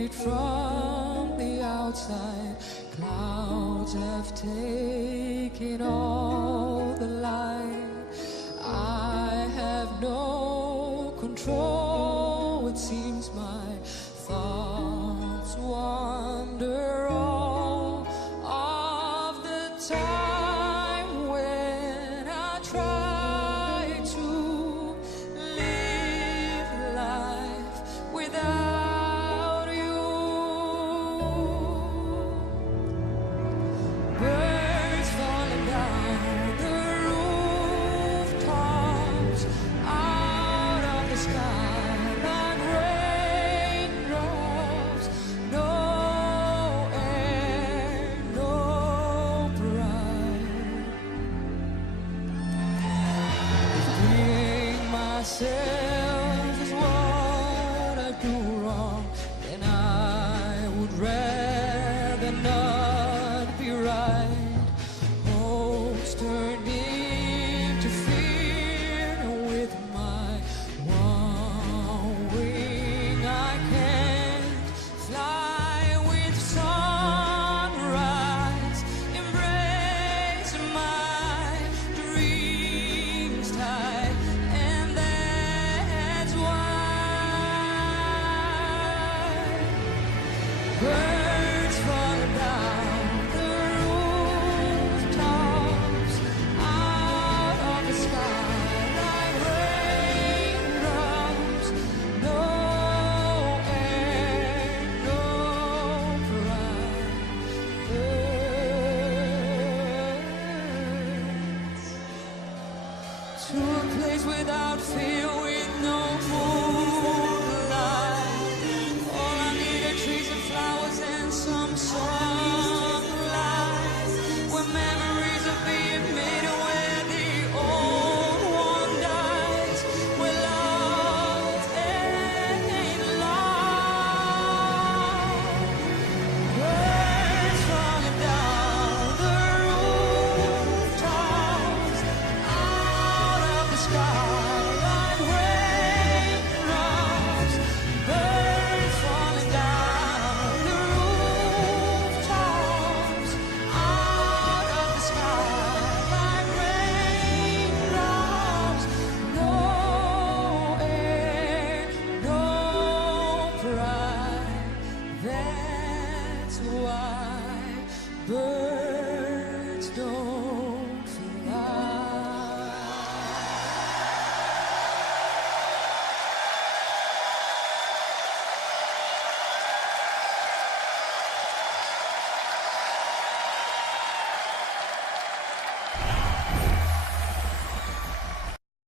it from the outside. Clouds have taken all the light. I have no control. It seems my thoughts wander all of the time when I try to live life without you. Birds falling down the rooftops, out of the sky like raindrops. No air, no pride. If being myself is what I do wrong, then I would rather not be right. Hopes turned into fear, and with my one wing I can't fly with sunrise. Embrace my dreams tight, and that's why birds falling down the rooftops, out of the sky like raindrops. No air, no pride. Birds to a place without fear, with no more